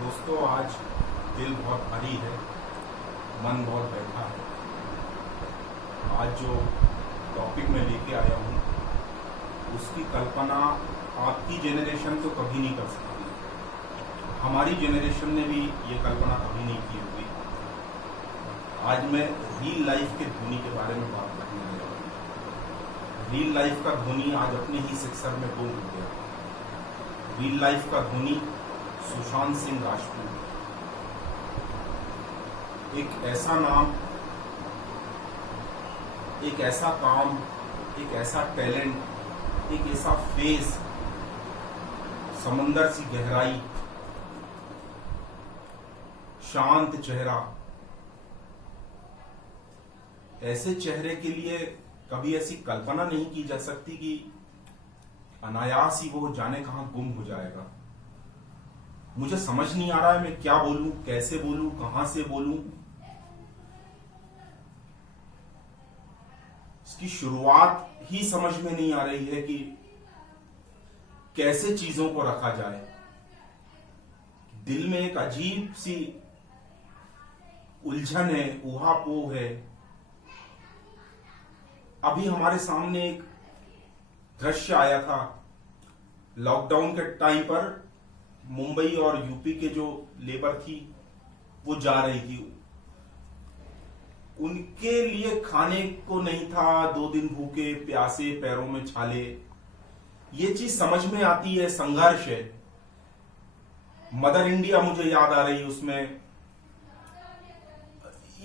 दोस्तों, आज दिल बहुत भारी है, मन बहुत बैठा है। आज जो टॉपिक मैं लेके आया हूँ उसकी कल्पना आपकी जेनरेशन तो कभी नहीं कर सकती। हमारी जेनरेशन ने भी ये कल्पना कभी नहीं की होगी। आज मैं रियल लाइफ के धोनी के बारे में बात करने वाला हूँ। रियल लाइफ का धोनी आज अपने ही सिक्सर में गुम हो गया। रियल लाइफ का धोनी सुशांत सिंह राजपूत, एक ऐसा नाम, एक ऐसा काम, एक ऐसा टैलेंट, एक ऐसा फेस, समंदर सी गहराई, शांत चेहरा। ऐसे चेहरे के लिए कभी ऐसी कल्पना नहीं की जा सकती कि अनायास ही वो जाने कहां गुम हो जाएगा। मुझे समझ नहीं आ रहा है मैं क्या बोलूं, कैसे बोलूं, कहां से बोलूं। इसकी शुरुआत ही समझ में नहीं आ रही है कि कैसे चीजों को रखा जाए। दिल में एक अजीब सी उलझन है, ऊहापोह है। अभी हमारे सामने एक दृश्य आया था लॉकडाउन के टाइम पर। मुंबई और यूपी के जो लेबर थी वो जा रही थी, उनके लिए खाने को नहीं था, 2 दिन भूखे प्यासे, पैरों में छाले। ये चीज समझ में आती है, संघर्ष है। मदर इंडिया मुझे याद आ रही, उसमें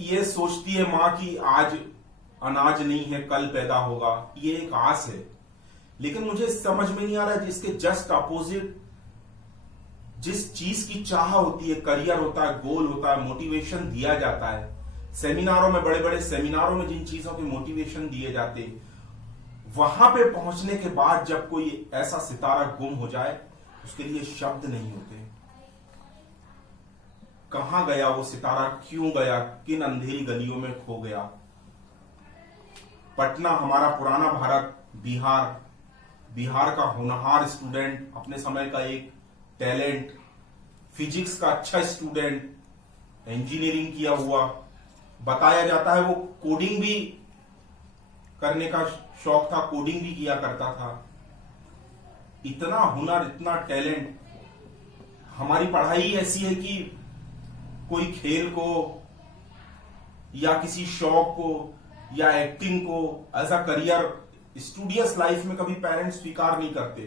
ये सोचती है मां कि आज अनाज नहीं है, कल पैदा होगा। ये एक आस है। लेकिन मुझे समझ में नहीं आ रहा है जिसके जस्ट अपोजिट जिस चीज की चाह होती है, करियर होता है, गोल होता है, मोटिवेशन दिया जाता है। सेमिनारों में, बड़े बड़े सेमिनारों में जिन चीजों के मोटिवेशन दिए जाते, वहां पे पहुंचने के बाद जब कोई ऐसा सितारा गुम हो जाए, उसके लिए शब्द नहीं होते। कहां गया वो सितारा, क्यों गया, किन अंधेरी गलियों में खो गया। पटना हमारा पुराना भारत, बिहार का होनहार स्टूडेंट, अपने समय का एक टैलेंट, फिजिक्स का अच्छा स्टूडेंट, इंजीनियरिंग किया हुआ, बताया जाता है वो कोडिंग भी करने का शौक था, कोडिंग भी किया करता था। इतना हुनर, इतना टैलेंट। हमारी पढ़ाई ऐसी है कि कोई खेल को या किसी शौक को या एक्टिंग को as a career, studious life में कभी पेरेंट्स स्वीकार नहीं करते।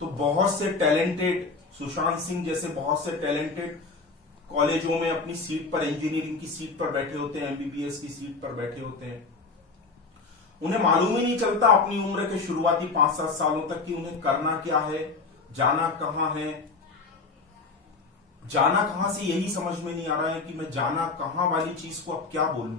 तो बहुत से टैलेंटेड, सुशांत सिंह जैसे बहुत से टैलेंटेड कॉलेजों में अपनी सीट पर, इंजीनियरिंग की सीट पर बैठे होते हैं, एमबीबीएस की सीट पर बैठे होते हैं। उन्हें मालूम ही नहीं चलता अपनी उम्र के शुरुआती 5-7 सालों तक कि उन्हें करना क्या है, जाना कहां है। जाना कहां से यही समझ में नहीं आ रहा है कि मैं जाना कहां वाली चीज को अब क्या बोलूं।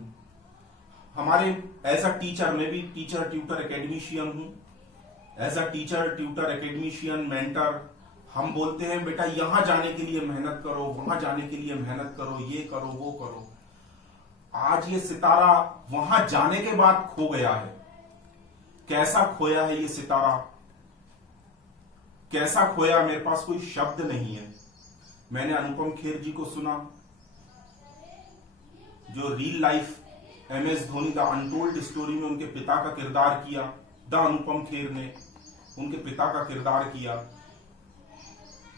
हमारे एज अ टीचर, मैं भी टीचर, ट्यूटर, एकेडमिशियन हूं। As a teacher, tutor, academician, mentor, हम बोलते हैं बेटा यहां जाने के लिए मेहनत करो, वहां जाने के लिए मेहनत करो, ये करो, वो करो। आज ये सितारा वहां जाने के बाद खो गया है। कैसा खोया है ये सितारा, कैसा खोया, मेरे पास कोई शब्द नहीं है। मैंने अनुपम खेर जी को सुना, जो real life MS Dhoni the untold story में उनके पिता का किरदार किया। द अनुपम खेर ने उनके पिता का किरदार किया।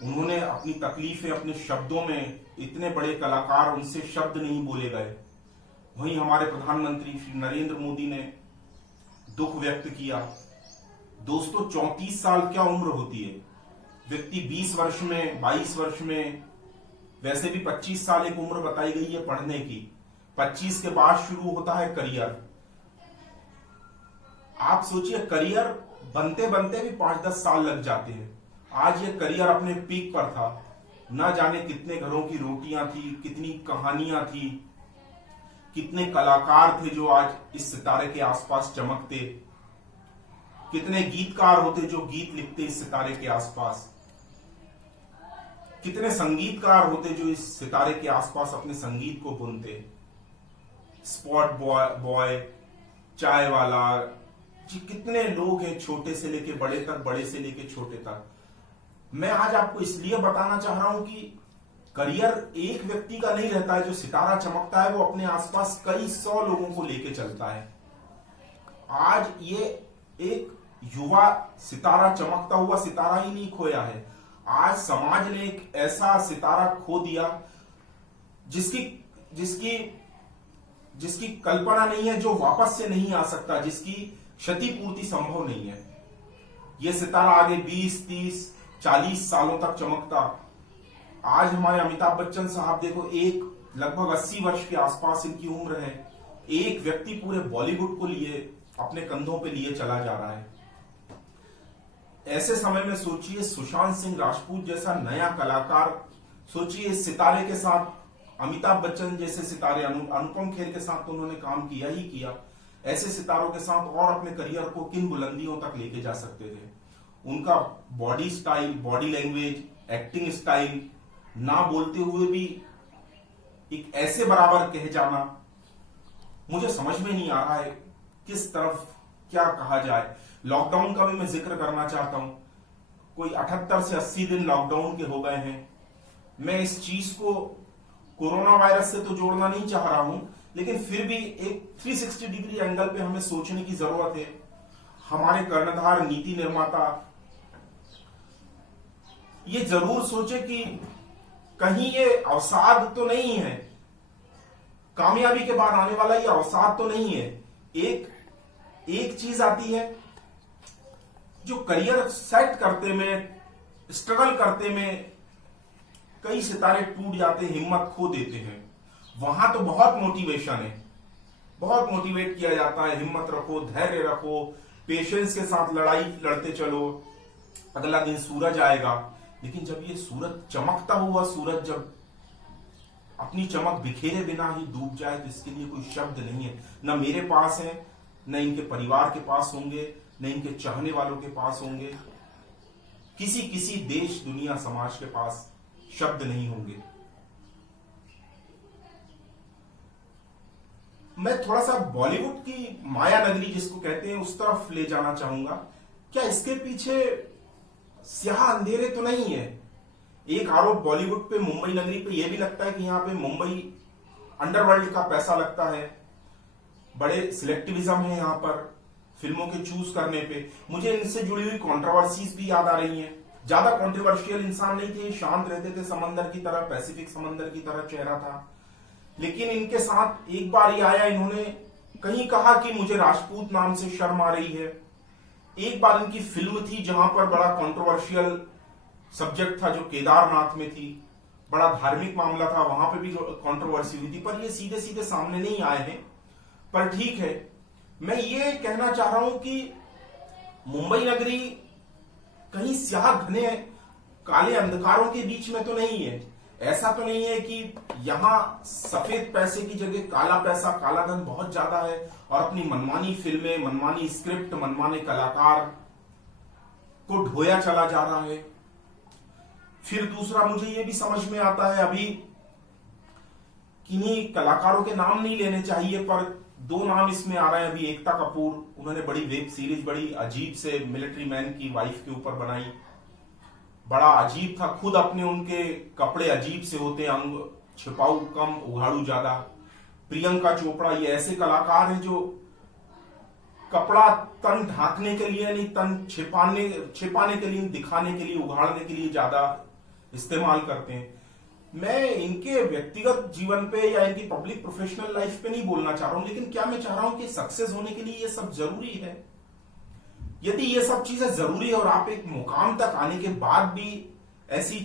उन्होंने अपनी तकलीफें अपने शब्दों में, इतने बड़े कलाकार, उनसे शब्द नहीं बोले गए। वहीं हमारे प्रधानमंत्री श्री नरेंद्र मोदी ने दुख व्यक्त किया। दोस्तों, 34 साल क्या उम्र होती है। व्यक्ति 20 वर्ष में, 22 वर्ष में, वैसे भी 25 साल एक उम्र बताई गई है पढ़ने की। 25 के बाद शुरू होता है करियर। आप सोचिए, करियर बनते बनते भी 5-10 साल लग जाते हैं। आज ये करियर अपने पीक पर था। ना जाने कितने घरों की रोटियां थी, कितनी कहानियां थी, कितने कलाकार थे जो आज इस सितारे के आसपास चमकते, कितने गीतकार होते जो गीत लिखते इस सितारे के आसपास, कितने संगीतकार होते जो इस सितारे के आसपास अपने संगीत को बुनते। स्पॉट बॉय, चाय वाला, जी कितने लोग हैं, छोटे से लेके बड़े तक, बड़े से लेके छोटे तक। मैं आज आपको इसलिए बताना चाह रहा हूं कि करियर एक व्यक्ति का नहीं रहता है। जो सितारा चमकता है वो अपने आसपास कई 100 लोगों को लेके चलता है। आज ये एक युवा सितारा, चमकता हुआ सितारा ही नहीं खोया है, आज समाज ने एक ऐसा सितारा खो दिया जिसकी जिसकी जिसकी कल्पना नहीं है, जो वापस से नहीं आ सकता, जिसकी क्षतिपूर्ति संभव नहीं है। यह सितारा आगे 20, 30, 40 सालों तक चमकता। आज हमारे अमिताभ बच्चन साहब देखो, एक लगभग 80 वर्ष के आसपास इनकी उम्र है। एक व्यक्ति पूरे बॉलीवुड को लिए अपने कंधों पे लिए चला जा रहा है। ऐसे समय में सोचिए, सुशांत सिंह राजपूत जैसा नया कलाकार, सोचिए इस सितारे के साथ, अमिताभ बच्चन जैसे सितारे, अनुपम खेर के साथ तो उन्होंने काम किया ही किया, ऐसे सितारों के साथ और अपने करियर को किन बुलंदियों तक लेके जा सकते थे। उनका body style, body language, acting style, ना बोलते हुए भी एक ऐसे बराबर कहे जाना, मुझे समझ में नहीं आ रहा है किस तरफ क्या कहा जाए। लॉकडाउन का भी मैं जिक्र करना चाहता हूं। कोई 78 से 80 दिन लॉकडाउन के हो गए हैं। मैं इस चीज को कोरोना वायरस से तो जोड़ना नहीं चाह रहा हूं, लेकिन फिर भी एक 360 डिग्री एंगल पे हमें सोचने की जरूरत है। हमारे कर्णधार, नीति निर्माता ये जरूर सोचे कि कहीं ये अवसाद तो नहीं है, कामयाबी के बाद आने वाला ये अवसाद तो नहीं है। एक चीज आती है, जो करियर सेट करते में, स्ट्रगल करते में कई सितारे टूट जाते हैं, हिम्मत खो देते हैं। वहां तो बहुत मोटिवेशन है, बहुत मोटिवेट किया जाता है, हिम्मत रखो, धैर्य रखो, पेशेंस के साथ लड़ाई लड़ते चलो, अगला दिन सूरज आएगा। लेकिन जब ये सूरज, चमकता हुआ सूरज जब अपनी चमक बिखेरे बिना ही डूब जाए, तो इसके लिए कोई शब्द नहीं है। न मेरे पास है, न इनके परिवार के पास होंगे, न इनके चाहने वालों के पास होंगे, किसी देश, दुनिया, समाज के पास शब्द नहीं होंगे। मैं थोड़ा सा बॉलीवुड की माया नगरी जिसको कहते हैं उस तरफ ले जाना चाहूंगा। क्या इसके पीछे स्याह अंधेरे तो नहीं है? एक आरोप बॉलीवुड पे, मुंबई नगरी पे यह भी लगता है कि यहां पे मुंबई अंडरवर्ल्ड का पैसा लगता है, बड़े सिलेक्टिविज्म है यहां पर फिल्मों के चूज करने पे। मुझे इनसे जुड़ी हुई कंट्रोवर्सीज भी याद आ रही हैं। ज्यादा कंट्रोवर्शियल इंसान नहीं थे, शांत रहते थे, समंदर की तरह, पैसिफिक समंदर की तरह चेहरा था। लेकिन इनके साथ एक बार ये आया, इन्होंने कहीं कहा कि मुझे राजपूत नाम से शर्म आ रही है। एक बार इनकी फिल्म थी जहां पर बड़ा कंट्रोवर्शियल सब्जेक्ट था, जो केदारनाथ में थी, बड़ा धार्मिक मामला था, वहां पे भी कंट्रोवर्सी हुई थी, पर ये सीधे सीधे सामने नहीं आए हैं। पर ठीक है, मैं ये कहना चाह रहा हूं कि मुंबई नगरी कहीं स्याह घने काले अंधकारों के बीच में तो नहीं है। ऐसा तो नहीं है कि यहां सफेद पैसे की जगह काला पैसा, काला धन बहुत ज्यादा है और अपनी मनमानी फिल्में, मनमानी स्क्रिप्ट, मनमाने कलाकार को ढोया चला जा रहा है। फिर दूसरा, मुझे यह भी समझ में आता है, अभी किन्हीं कलाकारों के नाम नहीं लेने चाहिए, पर 2 नाम इसमें आ रहे हैं। अभी एकता कपूर, उन्होंने बड़ी वेब सीरीज, बड़ी अजीब से मिलिट्री मैन की वाइफ के ऊपर बनाई, बड़ा अजीब था। खुद अपने उनके कपड़े अजीब से होते, अंग छिपाऊ कम, उघाड़ू ज्यादा। प्रियंका चोपड़ा, ये ऐसे कलाकार हैं जो कपड़ा तन ढांकने के लिए नहीं, तन छिपाने के लिए, दिखाने के लिए, उघाड़ने के लिए ज्यादा इस्तेमाल करते हैं। मैं इनके व्यक्तिगत जीवन पे या इनकी पब्लिक प्रोफेशनल लाइफ पे नहीं बोलना चाह रहा हूं, लेकिन क्या मैं चाह रहा हूं कि सक्सेस होने के लिए ये सब जरूरी है। यदि ये सब चीजें जरूरी है और आप एक मुकाम तक आने के बाद भी ऐसी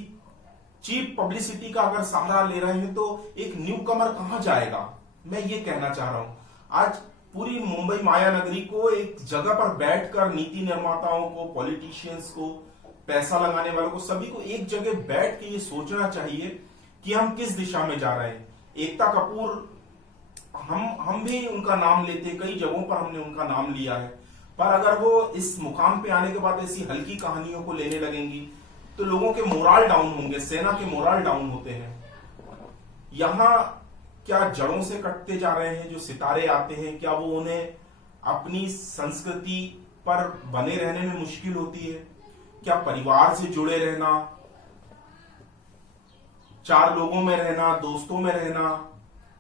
चीप पब्लिसिटी का अगर सहारा ले रहे हैं, तो एक न्यू कमर कहां जाएगा? मैं ये कहना चाह रहा हूं। आज पूरी मुंबई माया नगरी को एक जगह पर बैठकर नीति निर्माताओं को, पॉलिटिशियंस को, पैसा लगाने वालों को, सभी को एक जगह बैठ के ये सोचना चाहिए कि हम किस दिशा में जा रहे हैं। एकता कपूर, हम भी उनका नाम लेते, कई जगहों पर हमने उनका नाम लिया है, पर अगर वो इस मुकाम पे आने के बाद ऐसी हल्की कहानियों को लेने लगेंगी तो लोगों के मोरल डाउन होंगे, सेना के मोरल डाउन होते हैं। यहां क्या जड़ों से कटते जा रहे हैं जो सितारे आते हैं? क्या वो उन्हें अपनी संस्कृति पर बने रहने में मुश्किल होती है? क्या परिवार से जुड़े रहना, चार लोगों में रहना, दोस्तों में रहना,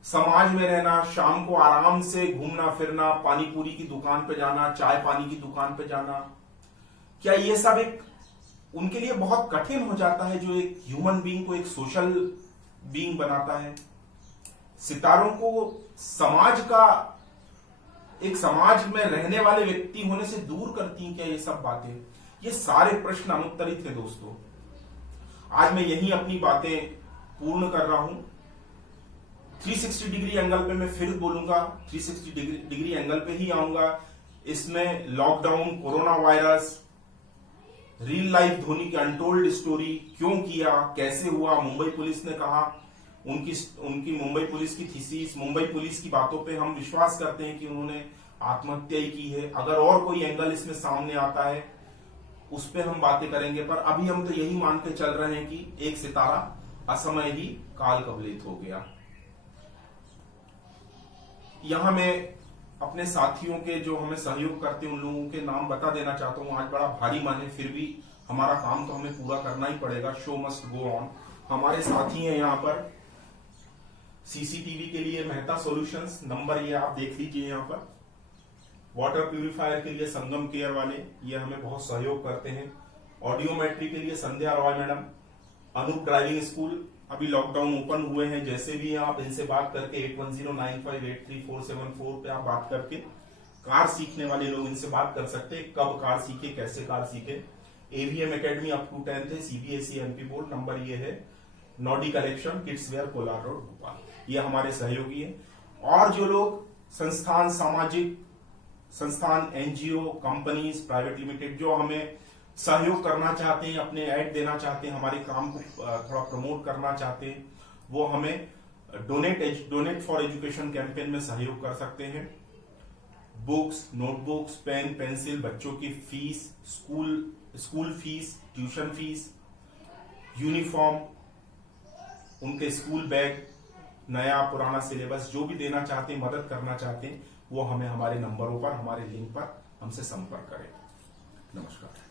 समाज में रहना, शाम को आराम से घूमना फिरना, पानी पूरी की दुकान पे जाना, चाय पानी की दुकान पे जाना, क्या ये सब एक उनके लिए बहुत कठिन हो जाता है, जो एक ह्यूमन बीइंग को एक सोशल बीइंग बनाता है? सितारों को समाज का, एक समाज में रहने वाले व्यक्ति होने से दूर करती हैं क्या ये सब बातें? ये सारे प्रश्न अनुत्तरित है दोस्तों। आज मैं यही अपनी बातें पूर्ण कर रहा हूं। 360 डिग्री एंगल पे मैं फिर बोलूंगा, 360 डिग्री एंगल पे ही आऊंगा। इसमें lockdown, corona virus, real life Dhoni की अनटोल्ड स्टोरी, क्यों किया, कैसे हुआ, मुंबई पुलिस ने कहा, उनकी मुंबई पुलिस की थीसिस, मुंबई पुलिस की बातों पे हम विश्वास करते हैं कि उन्होंने आत्महत्या ही की है। अगर और कोई एंगल इसमें सामने आता है उस पे हम बातें करेंगे, पर अभी हम तो यही मान के चल रहे हैं कि एक सितारा असमय ही काल कबलित हो गया। यहां मैं अपने साथियों के जो हमें सहयोग करते हैं उन लोगों के नाम बता देना चाहता हूं। आज बड़ा भारी माने, फिर भी हमारा काम तो हमें पूरा करना ही पड़ेगा, शो मस्ट गो ऑन। हमारे साथी हैं यहाँ पर सीसीटीवी के लिए मेहता सॉल्यूशंस, नंबर ये आप देख लीजिए यहाँ पर। वाटर प्यूरिफायर के लिए संगम केयर वाले, ये हमें बहुत सहयोग करते हैं। ऑडियोमेट्री के लिए Sandhya Roy madam. Anoop driving school, अभी लॉकडाउन ओपन हुए हैं, जैसे भी आप इनसे बात करके 8109583474 पे आप बात करके कार सीखने वाले लोग इनसे बात कर सकते हैं, कब कार सीखे, कैसे कार सीखे। AVM academy up to 10th है, सीबीएसई एमपी बोर्ड, नंबर ये है। Noddy collection, kids where, Kolar road, Bhopal, ये हमारे सहयोगी हैं। और जो लोग संस्थान, सामाजिक संस्थान, एनजीओ, कंपनीज, प्राइवेट लिमिटेड जो हमें सहयोग करना चाहते हैं, अपने ऐड देना चाहते हैं, हमारे काम को थोड़ा प्रमोट करना चाहते हैं, वो हमें डोनेट फॉर एजुकेशन कैंपेन में सहयोग कर सकते हैं। बुक्स, नोटबुक्स, पेन, पेंसिल, बच्चों की fees, school fees, tuition fees, uniform, उनके स्कूल बैग, नया पुराना सिलेबस, जो भी देना चाहते हैं, मदद करना चाहते हैं, वो हमें हमारे नंबरों पर, हमारे लिंक पर हमसे संपर्क करें। नमस्कार।